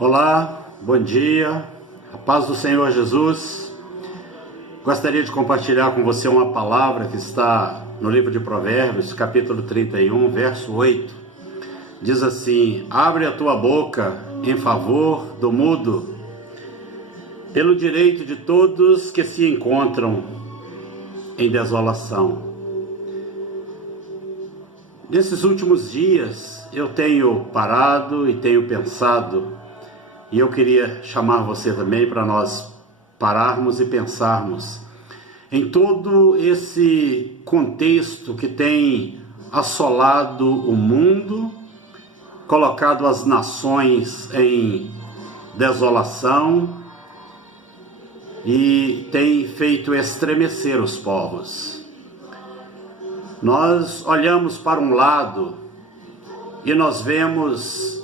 Olá, bom dia, a paz do Senhor Jesus. Gostaria de compartilhar com você uma palavra que está no livro de Provérbios, capítulo 31, verso 8. Diz assim: abre a tua boca em favor do mudo, pelo direito de todos que se encontram em desolação. Nesses últimos dias eu tenho parado e tenho pensado, e eu queria chamar você também para nós pararmos e pensarmos em todo esse contexto que tem assolado o mundo, colocado as nações em desolação e tem feito estremecer os povos. Nós olhamos para um lado e nós vemos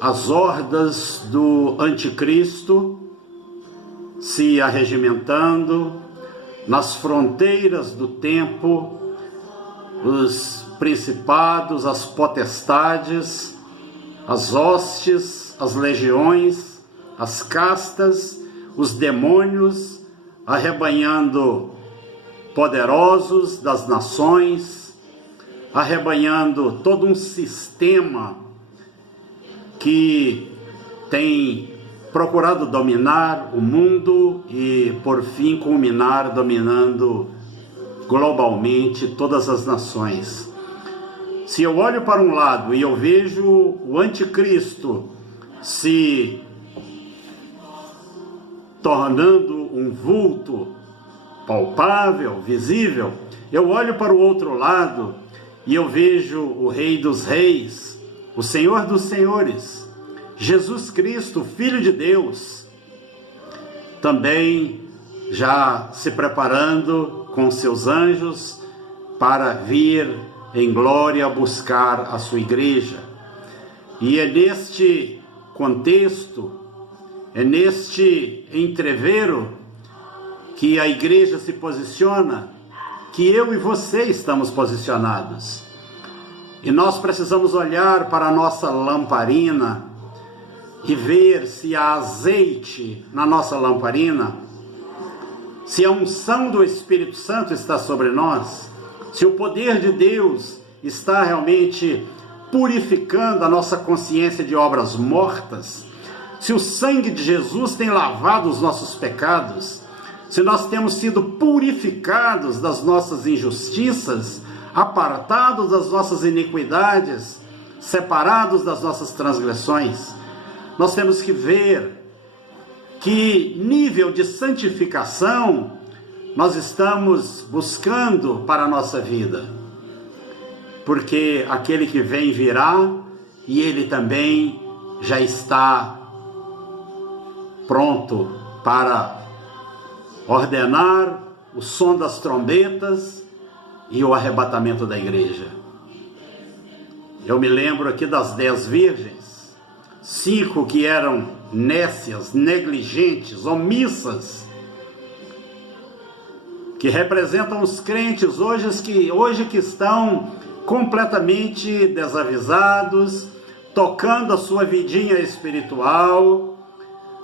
as hordas do anticristo se arregimentando nas fronteiras do tempo, os principados, as potestades, as hostes, as legiões, as castas, os demônios, arrebanhando poderosos das nações, arrebanhando todo um sistema que tem procurado dominar o mundo e, por fim, culminar dominando globalmente todas as nações. Se eu olho para um lado e eu vejo o anticristo se tornando um vulto palpável, visível, eu olho para o outro lado e eu vejo o Rei dos Reis, o Senhor dos Senhores, Jesus Cristo, Filho de Deus, também já se preparando com seus anjos para vir em glória buscar a sua igreja. E é neste contexto, é neste entrevero que a igreja se posiciona, que eu e você estamos posicionados. E nós precisamos olhar para a nossa lamparina e ver se há azeite na nossa lamparina, se a unção do Espírito Santo está sobre nós, se o poder de Deus está realmente purificando a nossa consciência de obras mortas, se o sangue de Jesus tem lavado os nossos pecados, se nós temos sido purificados das nossas injustiças, apartados das nossas iniquidades, separados das nossas transgressões. Nós temos que ver que nível de santificação nós estamos buscando para a nossa vida, porque aquele que vem virá e ele também já está pronto para ordenar o som das trombetas e o arrebatamento da igreja. Eu me lembro aqui das 10 virgens, 5 que eram nécias, negligentes, omissas, que representam os crentes hoje que estão completamente desavisados, tocando a sua vidinha espiritual,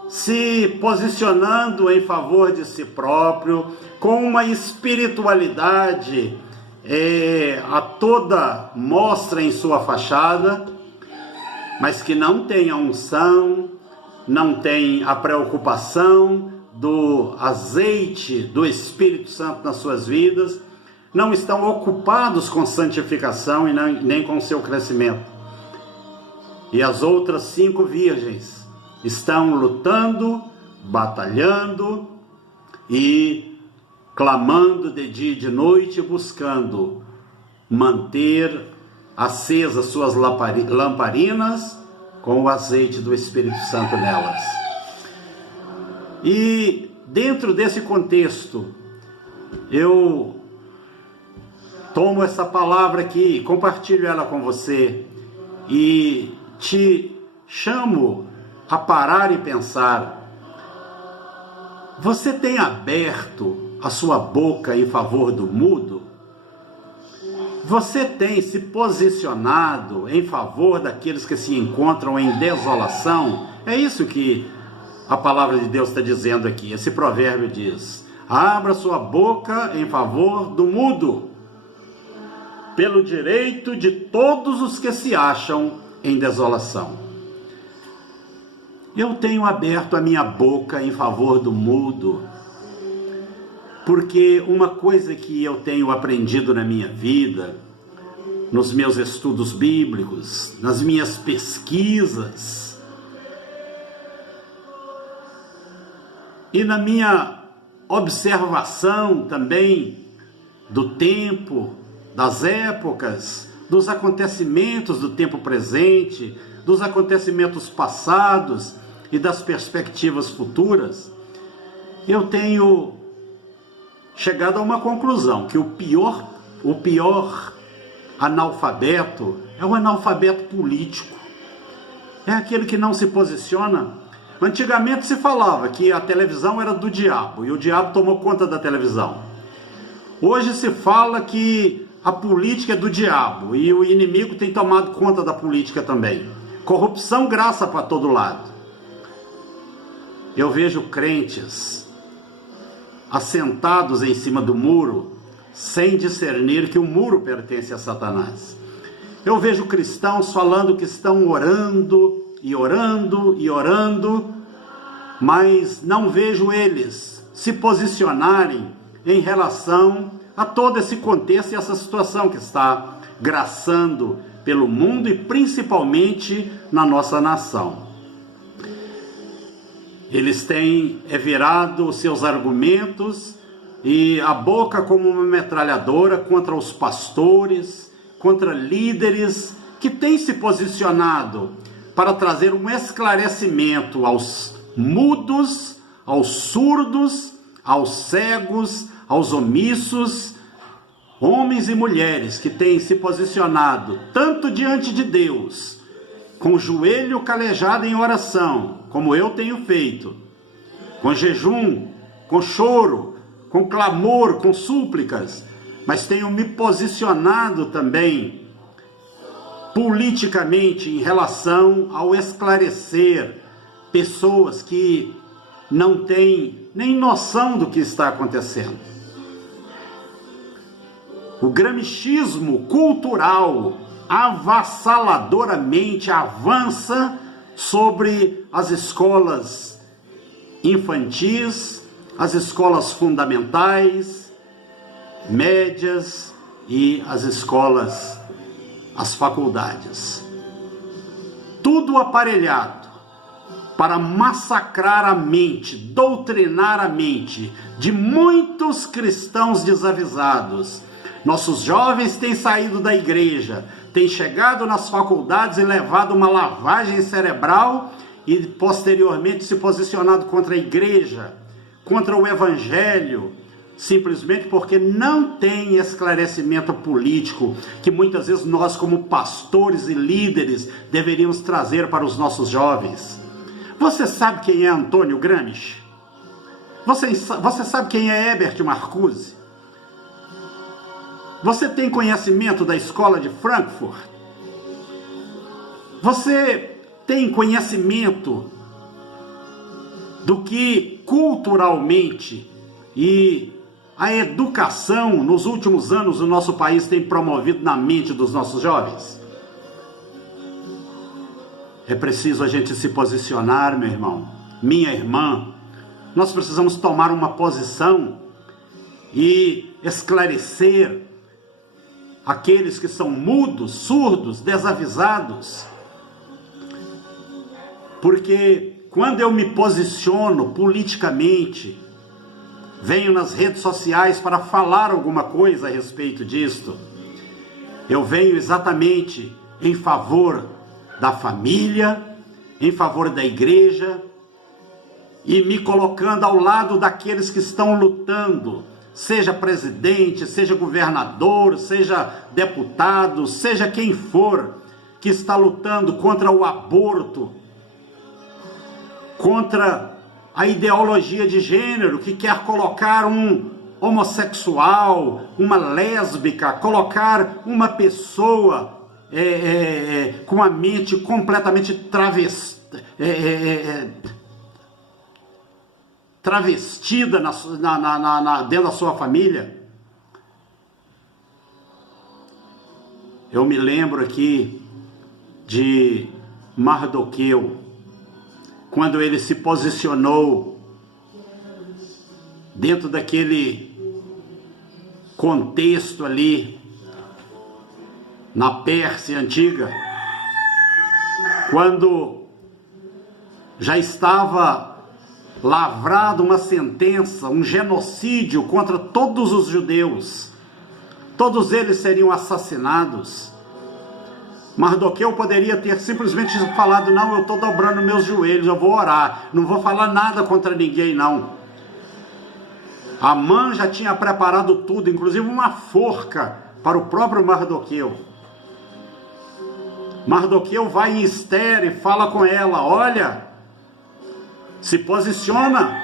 se posicionando em favor de si próprio, com uma espiritualidade a toda mostra em sua fachada, mas que não tem a unção, não tem a preocupação do azeite do Espírito Santo nas suas vidas, não estão ocupados com santificação e nem com seu crescimento. E as outras 5 virgens estão lutando, batalhando e clamando de dia e de noite, buscando manter acesas suas lamparinas com o azeite do Espírito Santo nelas. E dentro desse contexto, eu tomo essa palavra aqui, compartilho ela com você e te chamo a parar e pensar. Você tem aberto a sua boca em favor do mudo? Você tem se posicionado em favor daqueles que se encontram em desolação? É isso que a palavra de Deus está dizendo aqui. Esse provérbio diz: abra sua boca em favor do mudo, pelo direito de todos os que se acham em desolação. Eu tenho aberto a minha boca em favor do mudo, porque uma coisa que eu tenho aprendido na minha vida, nos meus estudos bíblicos, nas minhas pesquisas e na minha observação também do tempo, das épocas, dos acontecimentos do tempo presente, dos acontecimentos passados e das perspectivas futuras, eu tenho chegado a uma conclusão, que o pior analfabeto é o analfabeto político. É aquele que não se posiciona. Antigamente se falava que a televisão era do diabo e o diabo tomou conta da televisão. Hoje se fala que a política é do diabo e o inimigo tem tomado conta da política também. Corrupção graça para todo lado. Eu vejo crentes assentados em cima do muro, sem discernir que o muro pertence a Satanás. Eu vejo cristãos falando que estão orando e orando e orando, mas não vejo eles se posicionarem em relação a todo esse contexto e essa situação que está graçando pelo mundo e principalmente na nossa nação. Eles têm virado os seus argumentos e a boca como uma metralhadora contra os pastores, contra líderes que têm se posicionado para trazer um esclarecimento aos mudos, aos surdos, aos cegos, aos omissos, homens e mulheres que têm se posicionado tanto diante de Deus, com o joelho calejado em oração, como eu tenho feito, com jejum, com choro, com clamor, com súplicas, mas tenho me posicionado também politicamente em relação ao esclarecer pessoas que não têm nem noção do que está acontecendo. O gramichismo cultural avassaladoramente avança sobre as escolas infantis, as escolas fundamentais, médias e as escolas, as faculdades. Tudo aparelhado para massacrar a mente, doutrinar a mente de muitos cristãos desavisados. Nossos jovens têm saído da igreja, têm chegado nas faculdades e levado uma lavagem cerebral e posteriormente se posicionado contra a igreja, contra o evangelho, simplesmente porque não tem esclarecimento político que muitas vezes nós, como pastores e líderes, deveríamos trazer para os nossos jovens. Você sabe quem é Antônio Gramsci? Você sabe quem é Herbert Marcuse? Você tem conhecimento da escola de Frankfurt? Você tem conhecimento do que culturalmente e a educação nos últimos anos no nosso país tem promovido na mente dos nossos jovens? É preciso a gente se posicionar, meu irmão, minha irmã. Nós precisamos tomar uma posição e esclarecer aqueles que são mudos, surdos, desavisados. Porque quando eu me posiciono politicamente, venho nas redes sociais para falar alguma coisa a respeito disto, eu venho exatamente em favor da família, em favor da igreja, e me colocando ao lado daqueles que estão lutando, seja presidente, seja governador, seja deputado, seja quem for, que está lutando contra o aborto, contra a ideologia de gênero, que quer colocar homossexual, uma lésbica, colocar uma pessoa com a mente completamente travestida dentro da sua família. Eu me lembro aqui de Mardoqueu, quando ele se posicionou dentro daquele contexto ali, na Pérsia antiga, quando já estava lavrada uma sentença, um genocídio contra todos os judeus, todos eles seriam assassinados. Mardoqueu poderia ter simplesmente falado: não, eu estou dobrando meus joelhos, eu vou orar, não vou falar nada contra ninguém não. Amã já tinha preparado tudo, inclusive uma forca para o próprio Mardoqueu. Mardoqueu vai em Ester e fala com ela: olha, se posiciona,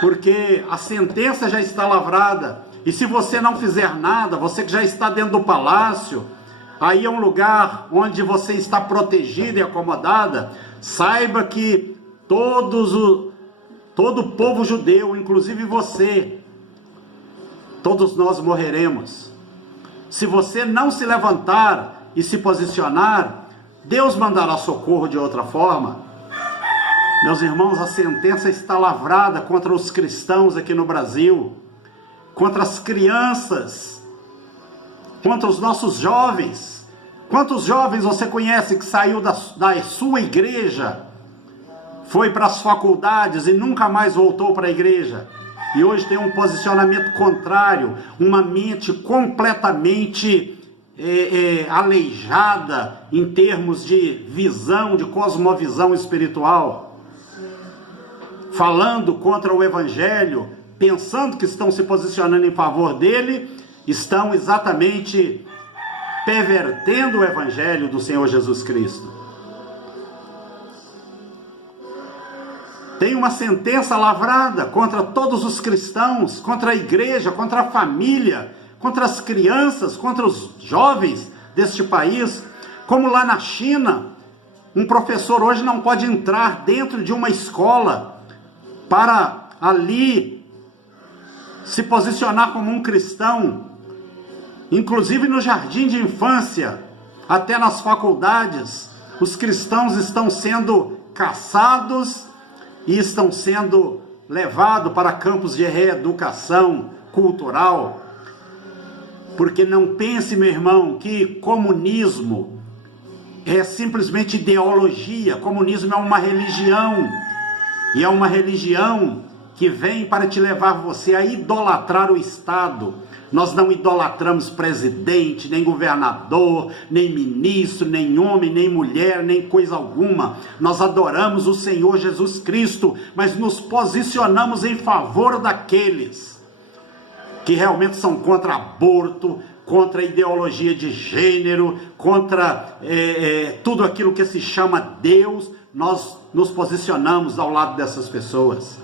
porque a sentença já está lavrada, e se você não fizer nada, você que já está dentro do palácio, aí é um lugar onde você está protegida e acomodada, saiba que todo o povo judeu, inclusive você, todos nós morreremos. Se você não se levantar e se posicionar, Deus mandará socorro de outra forma. Meus irmãos, a sentença está lavrada contra os cristãos aqui no Brasil, contra as crianças, contra os nossos jovens. Quantos jovens você conhece que saiu da sua igreja, foi para as faculdades e nunca mais voltou para a igreja? E hoje tem um posicionamento contrário, uma mente completamente aleijada em termos de visão, de cosmovisão espiritual, falando contra o evangelho, pensando que estão se posicionando em favor dele, estão exatamente pervertendo o evangelho do Senhor Jesus Cristo. Tem uma sentença lavrada contra todos os cristãos, contra a igreja, contra a família, contra as crianças, contra os jovens deste país. Como lá na China, um professor hoje não pode entrar dentro de uma escola para ali se posicionar como um cristão. Inclusive no jardim de infância, até nas faculdades, os cristãos estão sendo caçados e estão sendo levados para campos de reeducação cultural. Porque não pense, meu irmão, que comunismo é simplesmente ideologia. Comunismo é uma religião, e é uma religião que vem para te levar você a idolatrar o Estado. Nós não idolatramos presidente, nem governador, nem ministro, nem homem, nem mulher, nem coisa alguma. Nós adoramos o Senhor Jesus Cristo, mas nos posicionamos em favor daqueles que realmente são contra aborto, contra a ideologia de gênero, contra tudo aquilo que se chama Deus. Nós nos posicionamos ao lado dessas pessoas.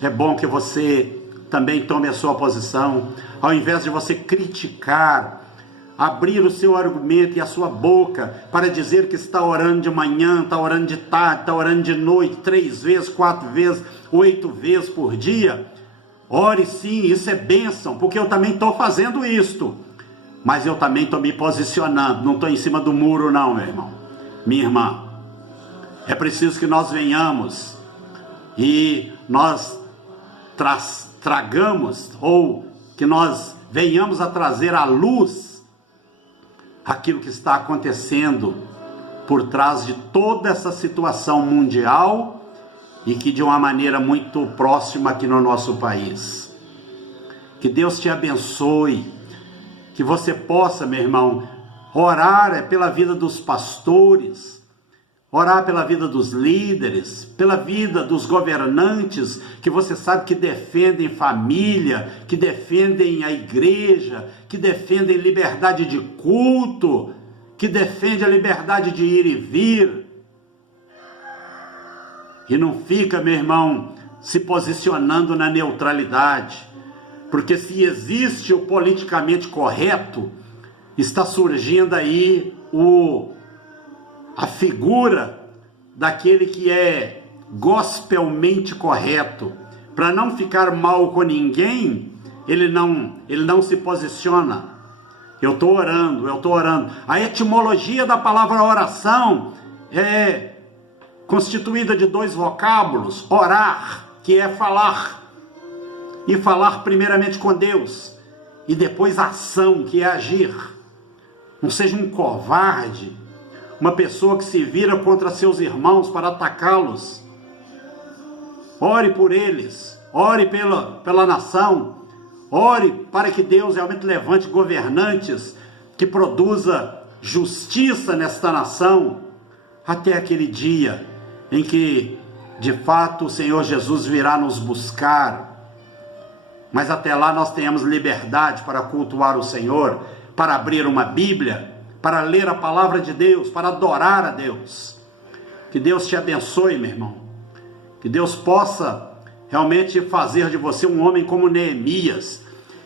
É bom que você também tome a sua posição, ao invés de você criticar, abrir o seu argumento e a sua boca para dizer que está orando de manhã, está orando de tarde, está orando de noite, 3 vezes, 4 vezes, 8 vezes por dia. Ore sim, isso é bênção, porque eu também estou fazendo isto, mas eu também estou me posicionando, não estou em cima do muro não, meu irmão, minha irmã. É preciso que nós venhamos e nós tragamos, ou que nós venhamos a trazer à luz aquilo que está acontecendo por trás de toda essa situação mundial e que de uma maneira muito próxima aqui no nosso país. Que Deus te abençoe, que você possa, meu irmão, orar pela vida dos pastores, orar pela vida dos líderes, pela vida dos governantes, que você sabe que defendem família, que defendem a igreja, que defendem liberdade de culto, que defendem a liberdade de ir e vir. E não fica, meu irmão, se posicionando na neutralidade, porque se existe o politicamente correto, está surgindo aí a figura daquele que é gospelmente correto. Para não ficar mal com ninguém, ele não se posiciona. Eu estou orando. A etimologia da palavra oração é constituída de 2 vocábulos: orar, que é falar, e falar primeiramente com Deus, e depois ação, que é agir. Não seja um covarde, uma pessoa que se vira contra seus irmãos para atacá-los. Ore por eles, ore pela nação, ore para que Deus realmente levante governantes que produza justiça nesta nação, até aquele dia em que, de fato, o Senhor Jesus virá nos buscar. Mas até lá nós tenhamos liberdade para cultuar o Senhor, para abrir uma Bíblia, para ler a palavra de Deus, para adorar a Deus. Que Deus te abençoe, meu irmão. Que Deus possa realmente fazer de você um homem como Neemias,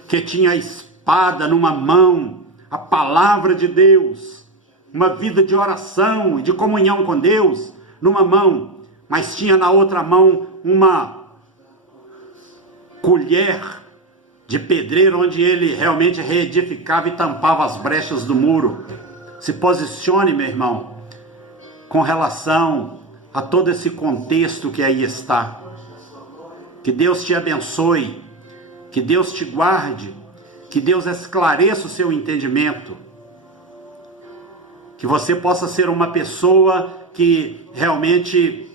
que tinha a espada numa mão, a palavra de Deus, uma vida de oração e de comunhão com Deus numa mão, mas tinha na outra mão uma colher de pedreiro, onde ele realmente reedificava e tampava as brechas do muro. Se posicione, meu irmão, com relação a todo esse contexto que aí está. Que Deus te abençoe, que Deus te guarde, que Deus esclareça o seu entendimento, que você possa ser uma pessoa que realmente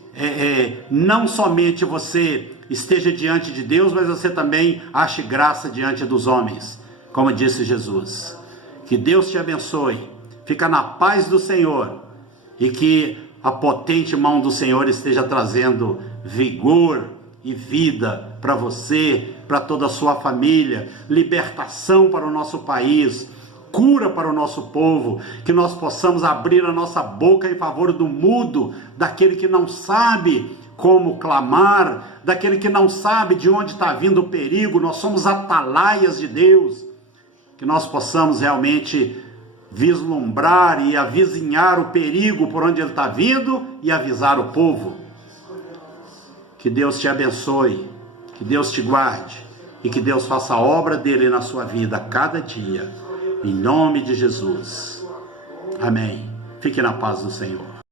não somente você esteja diante de Deus, mas você também ache graça diante dos homens, como disse Jesus. Que Deus te abençoe, fica na paz do Senhor, e que a potente mão do Senhor esteja trazendo vigor e vida para você, para toda a sua família, libertação para o nosso país, cura para o nosso povo, que nós possamos abrir a nossa boca em favor do mudo, daquele que não sabe como clamar, daquele que não sabe de onde está vindo o perigo. Nós somos atalaias de Deus, que nós possamos realmente vislumbrar e avizinhar o perigo por onde ele está vindo e avisar o povo. Que Deus te abençoe, que Deus te guarde e que Deus faça a obra dele na sua vida a cada dia, em nome de Jesus. Amém. Fique na paz do Senhor.